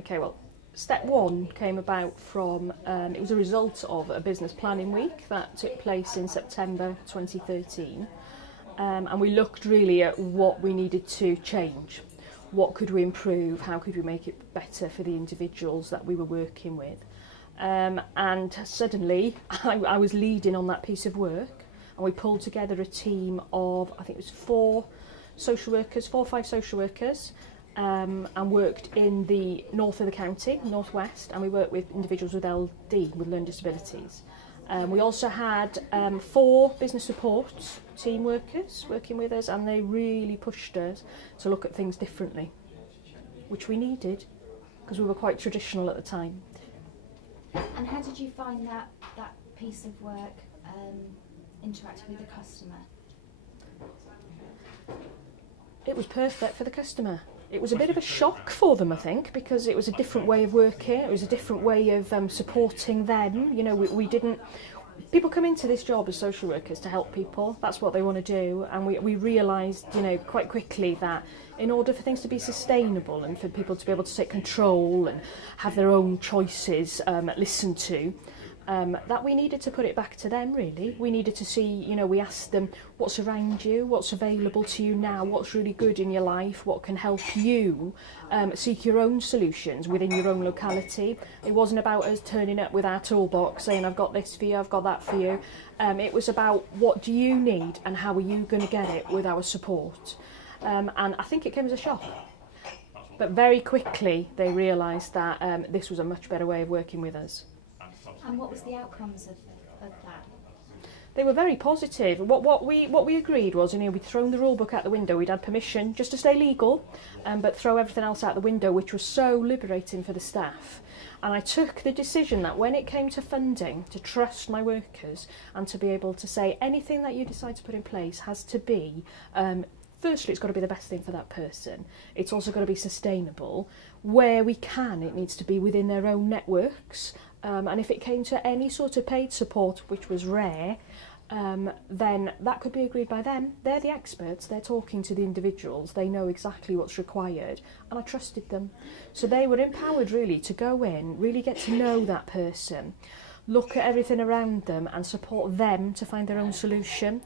Okay, well, step one came about from, it was a result of a business planning week that took place in September 2013. And we looked really at what we needed to change. What could we improve? How could we make it better for the individuals that we were working with? And suddenly I was leading on that piece of work, and we pulled together a team of, I think it was 4 or 5 social workers, and worked in the north of the county, northwest, and we worked with individuals with LD, with learning disabilities. We also had 4 business support team workers working with us, and they really pushed us to look at things differently, which we needed because we were quite traditional at the time. And how did you find that piece of work interacting with the customer? It was perfect for the customer. It was a bit of a shock for them, I think, because it was a different way of working. It was a different way of supporting them. You know, we didn't. People come into this job as social workers to help people. That's what they want to do, and we realised, you know, quite quickly that in order for things to be sustainable and for people to be able to take control and have their own choices listened to, that we needed to put it back to them, really. We needed to see, you know, we asked them what's around you, what's available to you now, what's really good in your life, what can help you seek your own solutions within your own locality. It wasn't about us turning up with our toolbox saying, I've got this for you, I've got that for you. It was about what do you need and how are you going to get it with our support. And I think it came as a shock. But very quickly they realised that this was a much better way of working with us. And what was the outcomes of that? They were very positive. What we agreed was, you know, we'd thrown the rule book out the window. We'd had permission just to stay legal, but throw everything else out the window, which was so liberating for the staff. And I took the decision that when it came to funding, to trust my workers and to be able to say anything that you decide to put in place has to be, firstly, it's got to be the best thing for that person. It's also got to be sustainable. Where we can, it needs to be within their own networks. And if it came to any sort of paid support, which was rare, then that could be agreed by them. They're the experts, they're talking to the individuals, they know exactly what's required, and I trusted them. So they were empowered really to go in, really get to know that person, look at everything around them and support them to find their own solution.